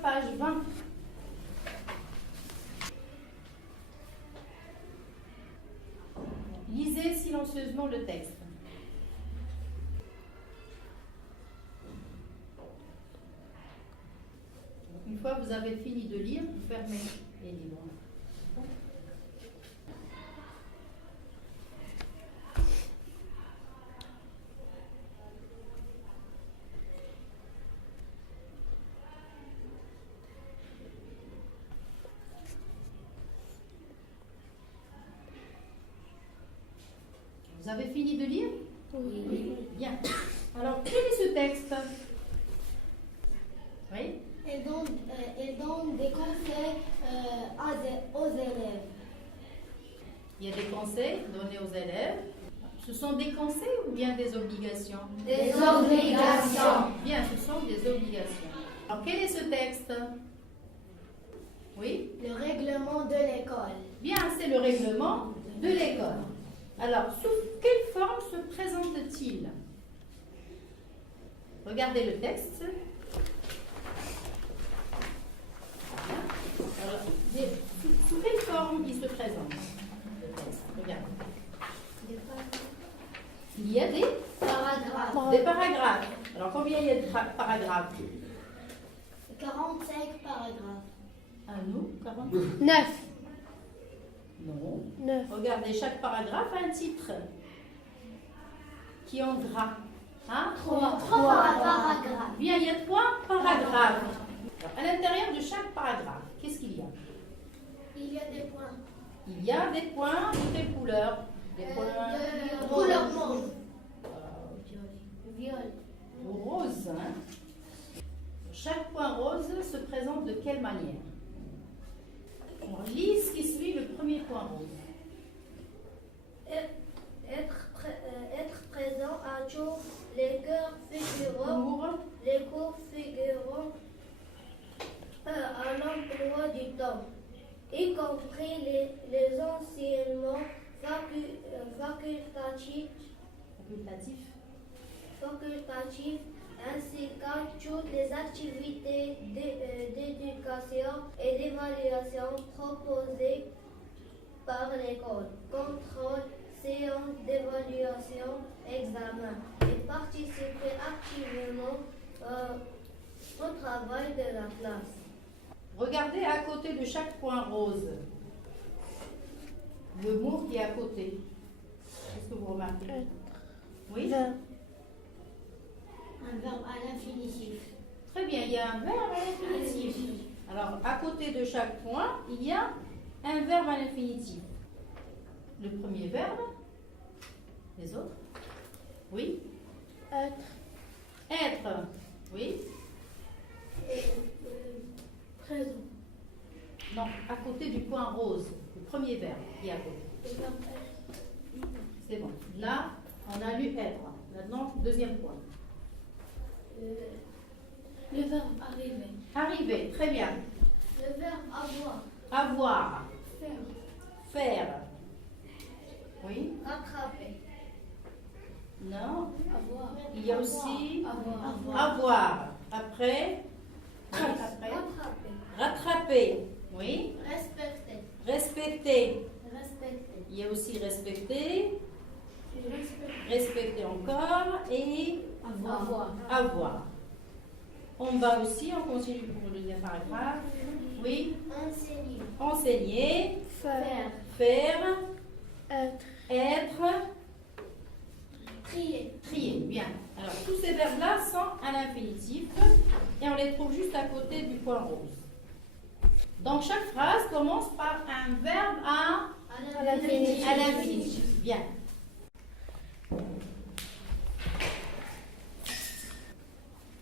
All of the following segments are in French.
page 20. Lisez silencieusement le texte. Une fois que vous avez fini de lire, vous fermez les livres. Vous avez fini de lire? Oui. Bien. Alors, quel est ce texte? Oui? Elle donne des conseils aux élèves. Il y a des conseils donnés aux élèves. Ce sont des conseils ou bien des obligations? Des obligations. Bien, ce sont des obligations. Alors, quel est ce texte? Oui? Le règlement de l'école. Bien, c'est le règlement de l'école. Alors, sous quelle forme se présente-t-il? Regardez le texte. Alors, sous quelle forme il se présente? Le texte, regardez. Il y a des paragraphes. Alors, combien il y a de paragraphes? 45 paragraphes. Ah, nous, 40? 9. Non. 9. Regardez, chaque paragraphe a un titre qui est en gras. Hein? 3 paragraphes. Bien, il y a 3 paragraphes. Alors, à l'intérieur de chaque paragraphe, qu'est-ce qu'il y a? Il y a des points. Il y a des points de quelle couleur? Des points De couleur mauve. Violet. Rose. Hein? Chaque point rose se présente de quelle manière? On lit ce qui suit le premier point rose. Être présent à tous les cours figurant à l'emploi du temps, y compris les enseignements facultatifs, ainsi qu'à toutes les activités d'éducation et d'évaluation proposées par l'école, contrôle, séance d'évaluation, examen, et participer activement au travail de la classe. Regardez à côté de chaque point rose le mot qui est à côté. Qu'est-ce que vous remarquez? Oui? Un verbe à l'infinitif. Très bien, il y a un verbe à l'infinitif. Alors, à côté de chaque point, il y a un verbe à l'infinitif. Le premier verbe, les autres? Oui? Être. Oui? Présent. Non, à côté du point rose, le premier verbe qui est à côté. C'est bon. Là, on a lu être. Maintenant, deuxième point. Le verbe arriver. Arriver, très bien. Le verbe avoir. Avoir. Faire. Faire. Oui? Rattraper. Non. Avoir. Il y a aussi Avoir. avoir. Après. Oui, après. Rattraper. Rattraper. Oui. Respecter. Respecter. Respecter. Il y a aussi respecter. Respecter encore. Et Avoir. avoir. On va aussi, on continue pour le deuxième paragraphe. Oui. Enseigner. Enseigner. Faire. Faire. Être. Être. Trier. Trier. Bien. Alors, tous ces verbes-là sont à l'infinitif et on les trouve juste à côté du point rose. Donc, chaque phrase commence par un verbe à l'infinitif. Bien.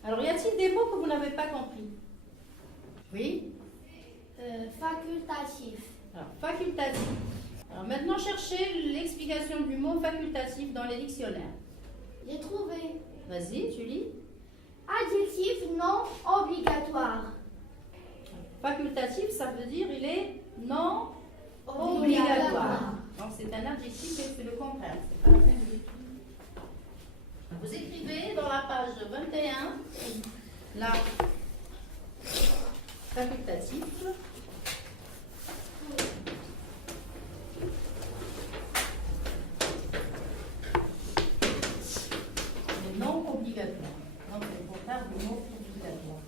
Alors, y a-t-il des mots que vous n'avez pas compris? Oui? Facultatif. Alors, facultatif. Alors, maintenant, cherchez l'explication du mot facultatif dans les dictionnaires. J'ai trouvé. Vas-y, tu lis. Adjectif non obligatoire. Facultatif, ça veut dire il est non obligatoire. Donc, c'est un adjectif et c'est le contraire. C'est pas la peine de l'écrire. Vous écrivez dans la page 21, là, facultatif. Mais non obligatoire. Donc c'est le contraire du mot obligatoire.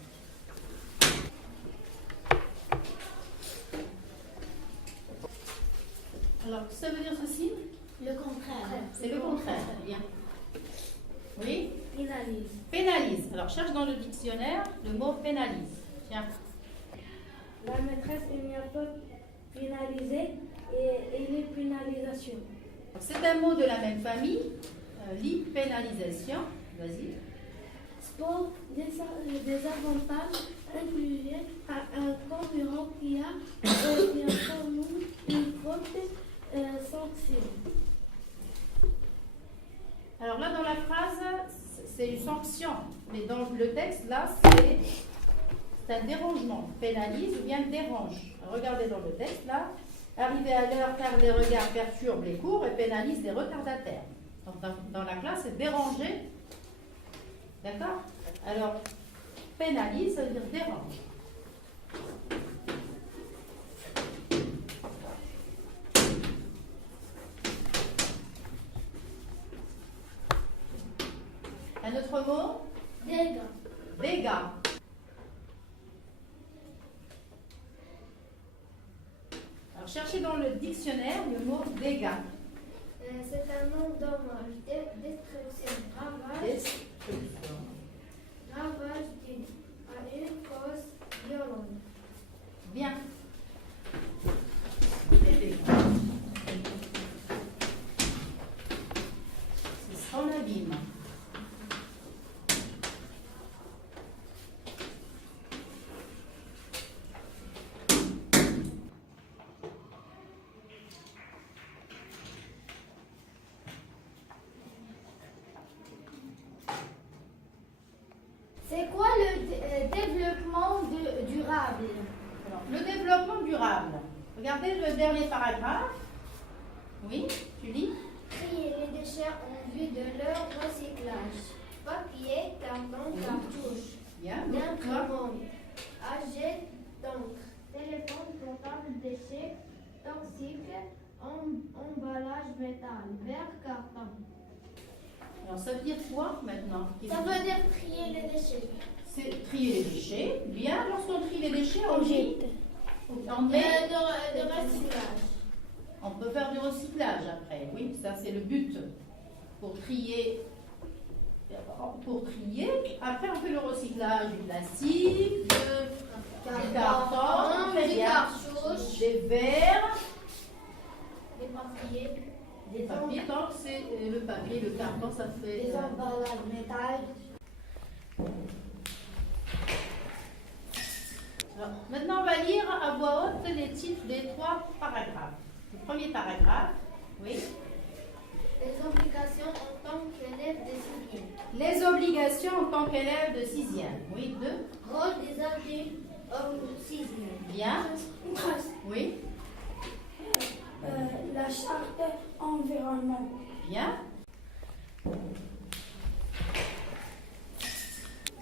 Alors, ça veut dire ceci? Le contraire. C'est le contraire. Bien. Oui? Pénalise. Pénalise. Alors, cherche dans le dictionnaire le mot pénalise. Tiens. La maîtresse il n'y a pas pénalisé et les pénalisations. C'est un mot de la même famille. L'hypénalisation. Vas-y. Sport, des avantages inclusés à un concurrent qui a commis une faute sanction. Alors là, dans la phrase, c'est une sanction. Mais dans le texte, là, c'est un dérangement. Pénalise ou bien dérange. Alors, regardez dans le texte, là. Arriver à l'heure, car les regards perturbent les cours et pénalise les retardataires. Donc, dans la classe, c'est déranger. D'accord? Alors, pénalise, ça veut dire dérange. Un autre mot? Dégâts. Dégâts. Alors, cherchez dans le dictionnaire le mot dégâts. C'est un nom dommage, destruction, ravage, Destruction. ravage à une cause violente. Bien. Les dégâts. C'est son abîme. C'est quoi le développement durable? Alors, le développement durable. Regardez le dernier paragraphe. Oui, tu lis? Trier les déchets en vue de leur recyclage. Papier, carton, cartouche, Bien. imprimante, âgé d'encre, téléphone portable, déchets toxiques, emballage métal, verre, carton. Alors, ça veut dire quoi maintenant? Ça veut dire trier les déchets. C'est trier les déchets. Bien, lorsqu'on trie les déchets, on met. On met. De recyclage. On peut faire du recyclage après. Oui, ça c'est le but. Pour trier. Après on fait le recyclage du plastique, du carton, du bien, cartouche, des verres, des papiers, des papiers. Tant que c'est le papier, le carton, ça fait. des emballages métal. Alors, maintenant, on va lire à voix haute les titres des 3 paragraphes. Le premier paragraphe, oui. Les obligations en tant qu'élève de sixième. Les obligations en tant qu'élève de 6e. Oui, 2. Rôle des adultes au sixième. Bien. Oui. La charte environnement. Bien.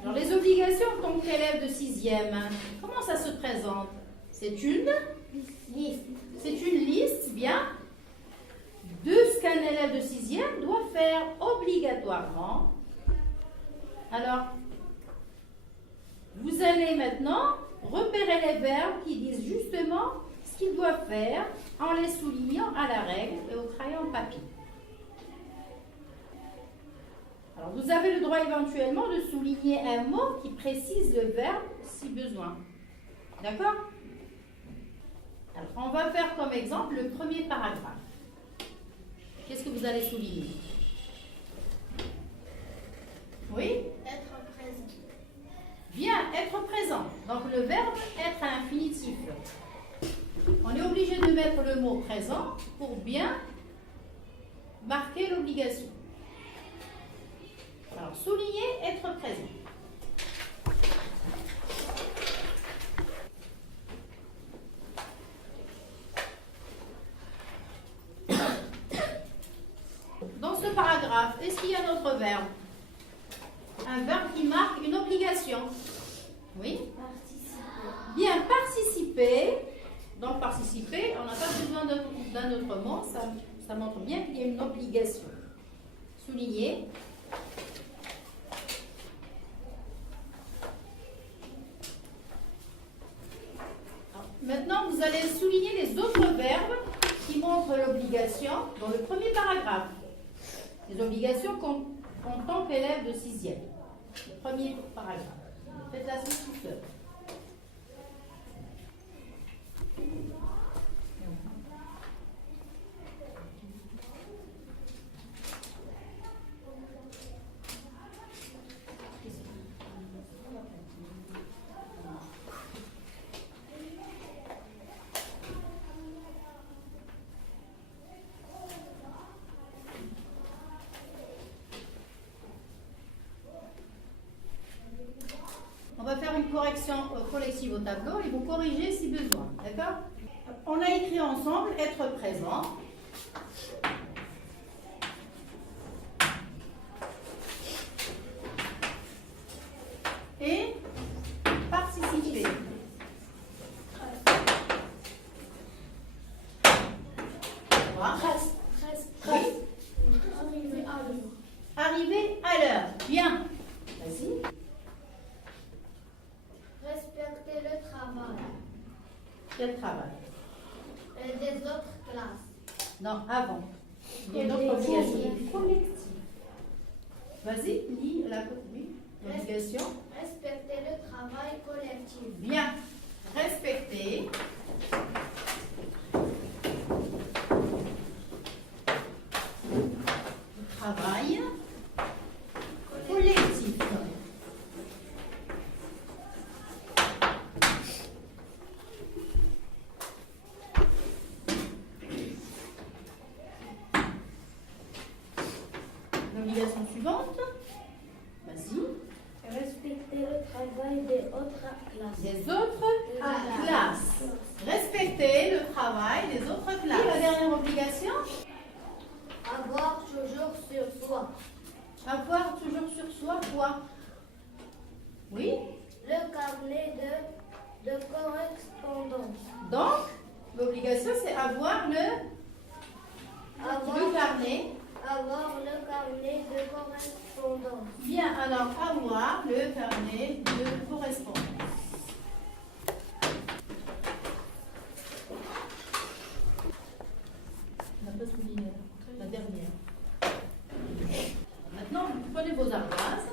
Alors, les obligations en tant qu'élève de 6e, comment ça se présente? C'est une Liste. C'est une liste, bien, de ce qu'un élève de 6e doit faire obligatoirement. Alors, vous allez maintenant repérer les verbes qui disent justement ce qu'ils doivent faire en les soulignant à la règle et au crayon papier. Alors, vous avez le droit éventuellement de souligner un mot qui précise le verbe si besoin. D'accord? Alors, on va faire comme exemple le premier paragraphe. Qu'est-ce que vous allez souligner? Oui? Être présent. Bien, être présent. Donc, le verbe être à l'infinitif. On est obligé de mettre le mot présent pour bien marquer l'obligation. Alors, souligner, être présent. Dans ce paragraphe, est-ce qu'il y a un autre verbe? Un verbe qui marque une obligation. Oui? Participer. Bien, participer. Donc, participer, on n'a pas besoin d'un autre mot. Ça montre bien qu'il y a une obligation. Souligner. Maintenant, vous allez souligner les autres verbes qui montrent l'obligation dans le premier paragraphe. Les obligations qu'en tant qu'élève de 6e. Le premier paragraphe. Faites la suite tout seul. On va faire une correction collective au tableau et vous corrigez si besoin. D'accord? On a écrit ensemble être présent. Et participer. Arriver à l'heure. Bien. Vas-y. Respecter le travail Quel travail? des autres classes. Non, avant. Il y a une autre obligation. Vas-y, lis l'obligation. Respecter le travail collectif. Bien. Respecter. Le travail collectif. L'obligation suivante. Vas-y. Respecter le travail des autres classes. Des autres classes. Respecter le travail des autres classes. Et la dernière obligation? Avoir toujours sur soi Avoir toujours sur soi quoi? Oui. le carnet de correspondance. Donc, l'obligation, c'est avoir le carnet. Avoir le carnet de correspondance. Bien, alors avoir le carnet de correspondance. On n'a pas souligné la dernière. Maintenant, vous prenez vos ardoises.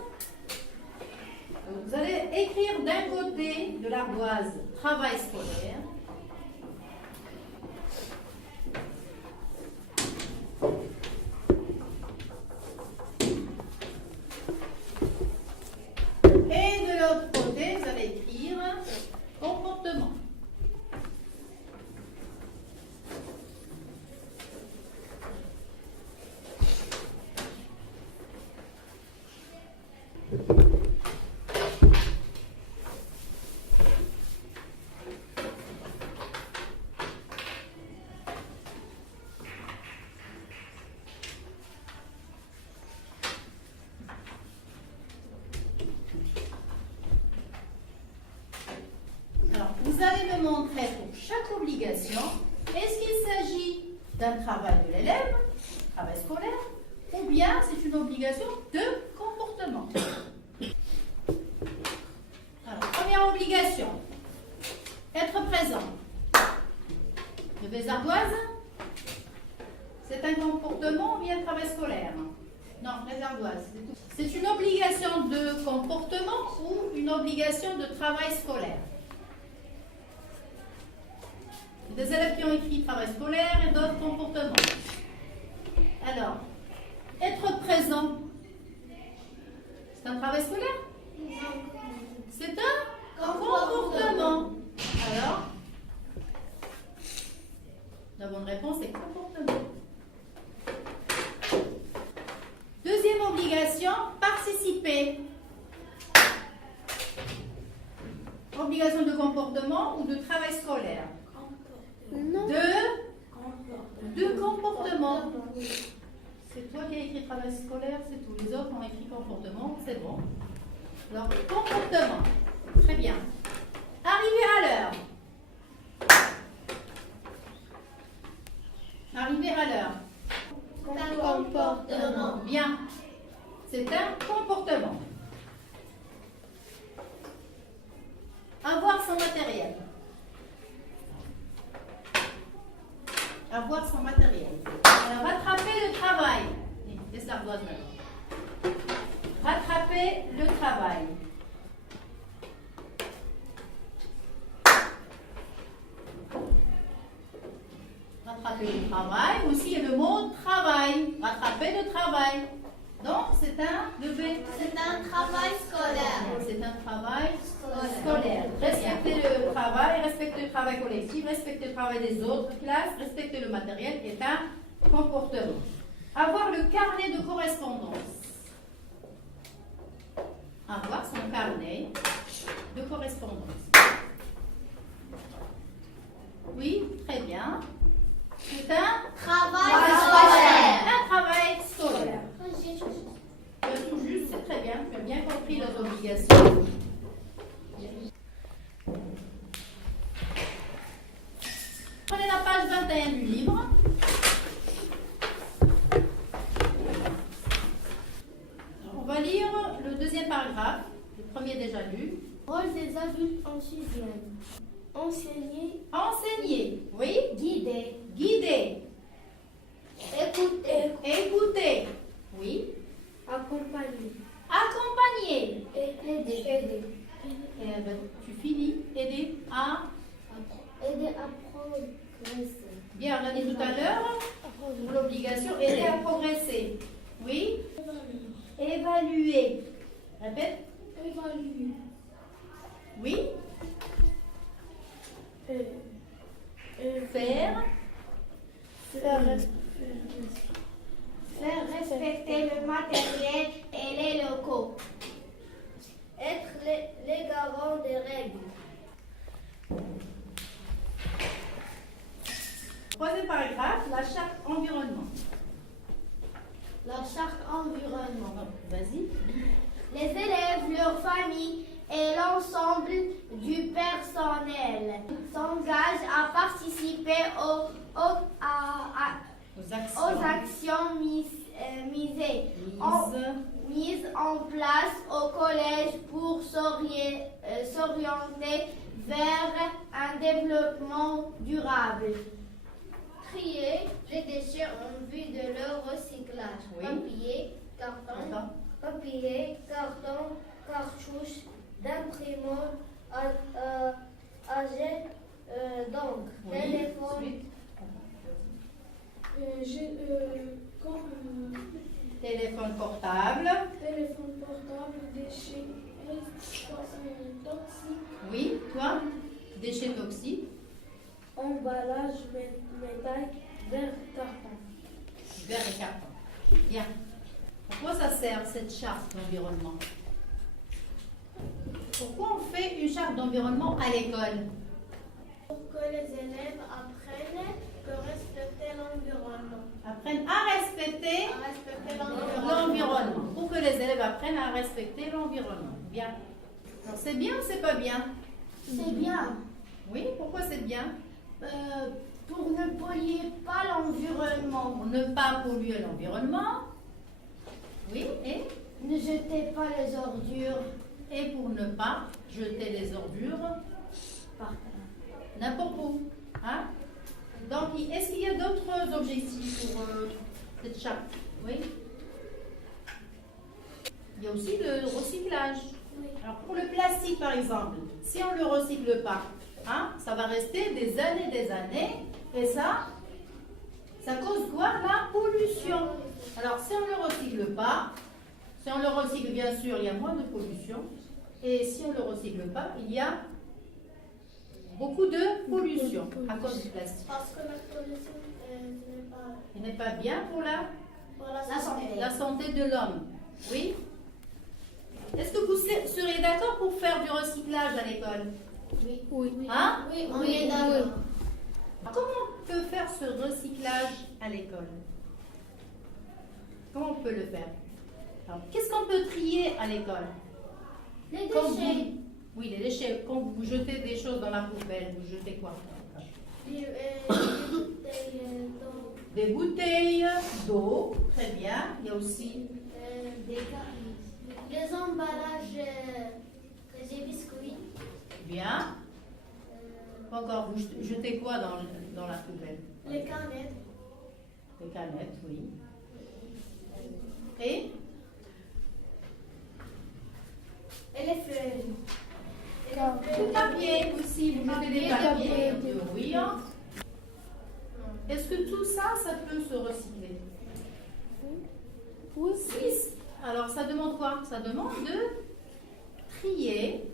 Vous allez écrire d'un côté de l'ardoise travail scolaire. Et de l'autre côté, vous allez écrire comportement. Alors, vous allez me montrer pour chaque obligation, est-ce qu'il s'agit d'un travail de l'élève, travail scolaire, ou bien c'est une obligation de comportement. Alors, première obligation, être présent. Les ardoises, c'est un comportement ou bien un travail scolaire? Non, les ardoises, c'est tout. C'est une obligation de comportement ou une obligation de travail scolaire? Des élèves qui ont écrit travail scolaire et d'autres comportements. Alors, être présent, c'est un travail scolaire? C'est un comportement. Alors, la bonne réponse est comportement. Deuxième obligation, participer. Obligation de comportement ou de travail scolaire? De comportement. C'est toi qui as écrit travail scolaire, c'est tout. Les autres ont écrit comportement, c'est bon. Alors, comportement. Très bien. Arriver à l'heure. Arriver à l'heure. Un comportement. Bien. C'est un comportement. Avoir son matériel. Avoir son matériel. Alors, rattraper le travail. Laisse l'ardoise maintenant. Rattraper le travail. Rattraper le travail. Aussi, il y a le mot travail. Rattraper le travail. Donc, c'est un devoir. C'est un travail scolaire. C'est un travail scolaire. Respecter le travail, respecter le travail collectif, respecter le travail des autres classes, respecter le matériel est un comportement. Avoir le carnet de correspondance. Avoir son carnet de correspondance. Oui, très bien. C'est un Travail scolaire. scolaire. Un travail scolaire. Tout juste, c'est très bien. Tu as bien compris nos obligations. Prenez la page 21 du livre. On va lire le deuxième paragraphe. Le premier déjà lu. Rôle des adultes en sixième. Enseigner, Enseigner. Oui. guider, Guider. écouter, Écouter. Oui. Accompagner. Accompagner. aider, Eh ben, tu finis. Aider à. aider à progresser. Bien, on a dit tout à l'heure. Pour l'obligation, aider à progresser. Oui. Évaluer. Répète. Évaluer. Oui. Faire. Faire respecter le matériel et les locaux. Être les garants des règles. Troisième paragraphe, la charte environnement. La charte environnement. Vas-y. Les élèves, leurs familles et l'ensemble du personnel s'engagent à participer aux actions mises en place au collège pour s'orienter vers un développement durable. Trier les déchets en vue de leur recyclage. Oui. Papier, carton, cartouches, d'imprimante, âgé, d'encre, Oui. téléphone, Téléphone portable. Téléphone portable, déchets toxiques, Oui. Toi. Déchets toxiques. emballage, métal, verre, carton. Verre et carton. Bien. Pourquoi ça sert cette charte d'environnement? Pourquoi on fait une charte d'environnement à l'école? pour que les élèves apprennent que respecter l'environnement. Apprennent à respecter l'environnement. Pour que les élèves apprennent à respecter l'environnement. Bien. Alors c'est bien ou c'est pas bien? C'est bien. Oui, pourquoi c'est bien? Pour ne polluer pas l'environnement. Pour ne pas polluer l'environnement. Oui, et Ne jetez pas les ordures pour ne pas jeter les ordures par terre. n'importe où. Hein? Donc, est-ce qu'il y a d'autres objectifs pour cette charte? Oui. Il y a aussi le recyclage. Oui. Alors, pour le plastique, par exemple, si on ne le recycle pas, hein, ça va rester des années, et ça cause quoi? La pollution. Alors, si on ne le recycle pas, si on le recycle, bien sûr, il y a moins de pollution, et si on ne le recycle pas, il y a beaucoup de pollution à cause du plastique. Parce que la pollution Ce n'est pas bien pour la la santé. santé de l'homme. Oui. Est-ce que vous serez d'accord pour faire du recyclage à l'école? Oui. Hein? Oui, on est d'accord. Comment on peut faire ce recyclage à l'école? Comment on peut le faire? Alors, qu'est-ce qu'on peut trier à l'école? Les Comme déchets. Oui, les déchets. Quand vous jetez des choses dans la poubelle, vous jetez quoi? Les bouteilles d'eau. Des bouteilles d'eau. Très bien. Il y a aussi Les emballages des biscuits. bien. Encore, vous jetez quoi dans la poubelle? Les canettes. Les canettes, oui. Et Et les feuilles. le papier aussi. Vous jetez des papiers. Oui. Hein. Est-ce que tout ça, ça peut se recycler? Oui. Alors, ça demande quoi? Ça demande de trier.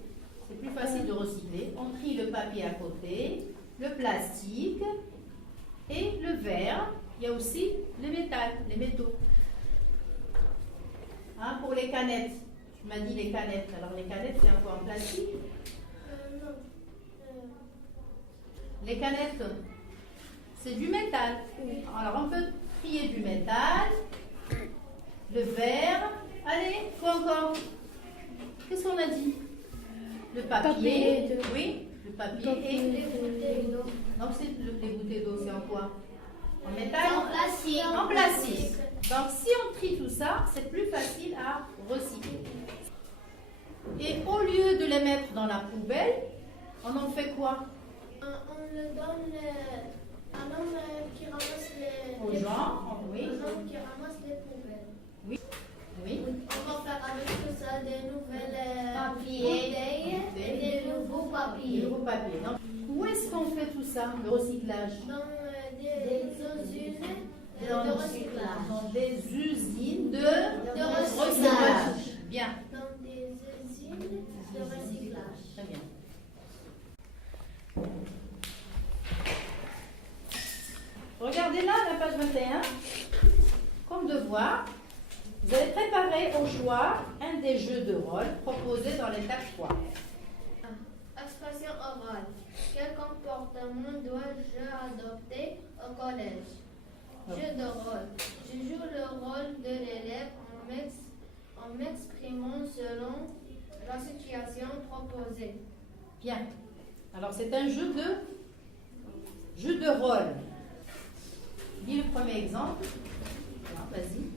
C'est plus facile de recycler. On trie le papier à côté, le plastique et le verre. Il y a aussi le métal, les métaux. Hein, pour les canettes, tu m'as dit les canettes. Alors, les canettes, c'est un quoi en plastique? Non. Les canettes, c'est du métal. Alors, on peut trier du métal, le verre. Allez, quoi encore? Qu'est-ce qu'on a dit? Le papier. Oui, le papier et Les bouteilles d'eau. donc c'est les bouteilles d'eau, c'est en quoi? En métal? En plastique. En plastique. Donc si on trie tout ça, c'est plus facile à recycler. Et au lieu de les mettre dans la poubelle, on en fait quoi? On le donne à un homme qui ramasse Aux gens, oui. Un homme qui ramasse les poubelles. Oui. On va faire avec tout ça des nouvelles Papier. bouteilles et des nouveaux Le papiers. nouveau papier. Donc, où est-ce qu'on fait tout ça, le recyclage? Dans des usines de recyclage. Dans des usines de recyclage. Bien. Dans des usines de recyclage. Très bien. Regardez là, la page 21. Comme devoir, vous allez préparer au choix un des jeux de rôle proposés dans l'étape 3. Expression orale. Quel comportement dois-je adopter au collège? Jeu de rôle. Je joue le rôle de l'élève en m'exprimant selon la situation proposée. Bien. Alors, c'est un jeu de rôle. Lis le premier exemple. Alors, vas-y.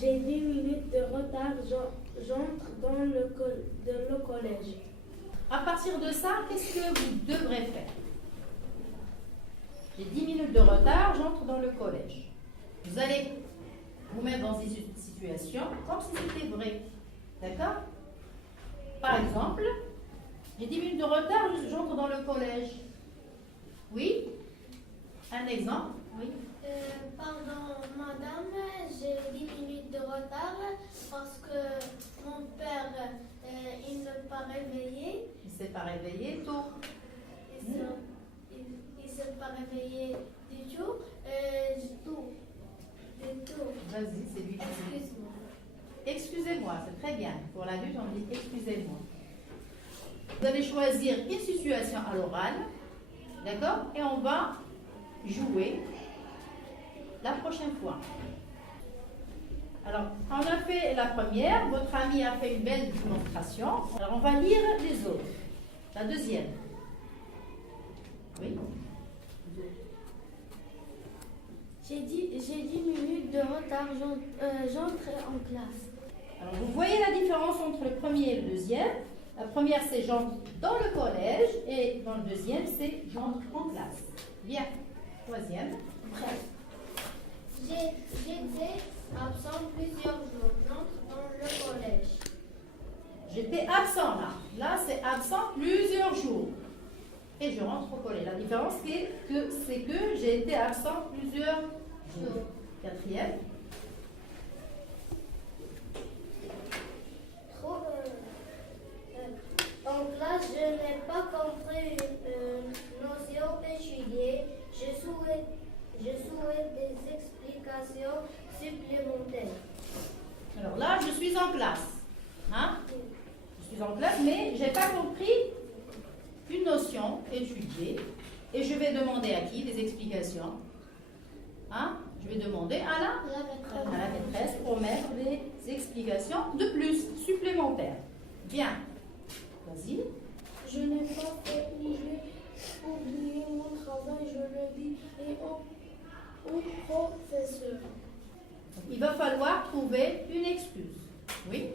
J'ai 10 minutes de retard, j'entre dans le collège. À partir de ça, qu'est-ce que vous devrez faire? J'ai 10 minutes de retard, j'entre dans le collège. Vous allez vous mettre dans une situation comme si c'était vrai. D'accord? Par exemple, j'ai 10 minutes de retard, j'entre dans le collège. Oui? Un exemple? Oui? Pardon, madame, j'ai 10 minutes de retard parce que mon père, il ne pas réveillé. Il ne s'est pas réveillé tôt. Il s'est pas réveillé du tout. Vas-y, c'est lui qui dit. Excuse-moi. Excusez-moi, c'est très bien. Pour l'adulte, on dit excusez-moi. Vous allez choisir une situation à l'oral, d'accord? Et on va jouer la prochaine fois. Alors, on a fait la première, votre ami a fait une belle démonstration. Alors, on va lire les autres. La deuxième. Oui? J'ai 10 minutes de retard, j'entre en classe. Alors, vous voyez la différence entre le premier et le deuxième. La première, c'est j'entre dans le collège et dans le deuxième, c'est j'entre en classe. Bien. Troisième. J'étais absent plusieurs jours. J'entre dans le collège. J'étais absent là. Là, c'est absent plusieurs jours. Et je rentre au collège. La différence, c'est que j'ai été absent plusieurs jours. Quatrième. En classe, je n'ai pas compris une notion étudiée. Je souhaite des explications supplémentaires. Alors là, je suis en classe. Hein? Je suis en classe, mais je n'ai pas compris une notion étudiée. Et je vais demander à qui des explications? Hein? Je vais demander à la maîtresse pour mettre des explications de plus, supplémentaires. Bien. Vas-y. professeur. Il va falloir trouver une excuse. Oui.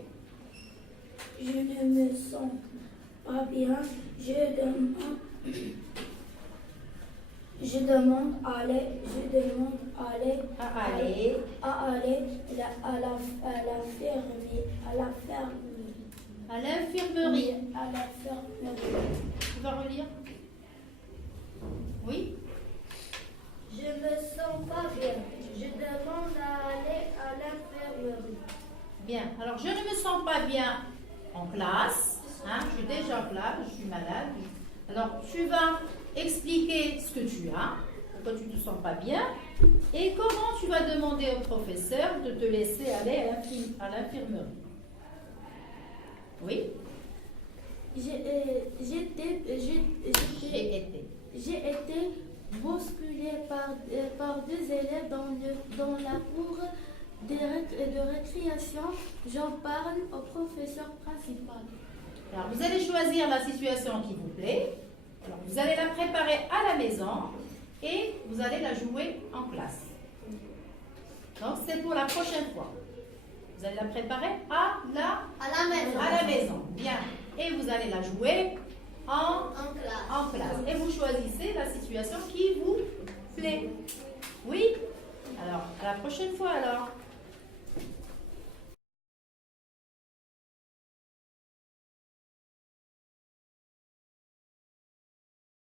Je ne me sens pas bien. Je demande à aller à L'infirmerie. À l'infirmerie. Tu vas relire? Oui. Je me sens pas bien. Je demande à aller à l'infirmerie. Bien. Alors, je ne me sens pas bien en classe. Hein, je suis déjà en classe, je suis malade. Alors, tu vas expliquer ce que tu as, pourquoi tu ne te sens pas bien, et comment tu vas demander au professeur de te laisser aller à l'infirmerie. Oui. J'ai été bousculée par deux élèves dans la cour de récréation. J'en parle au professeur principal. Alors, vous allez choisir la situation qui vous plaît. Alors, vous allez la préparer à la maison et vous allez la jouer en classe. Donc, c'est pour la prochaine fois. Vous allez la préparer à la maison. Bien. Et vous allez la jouer en classe. Et vous choisissez la situation qui vous plaît. Oui? Alors, à la prochaine fois alors.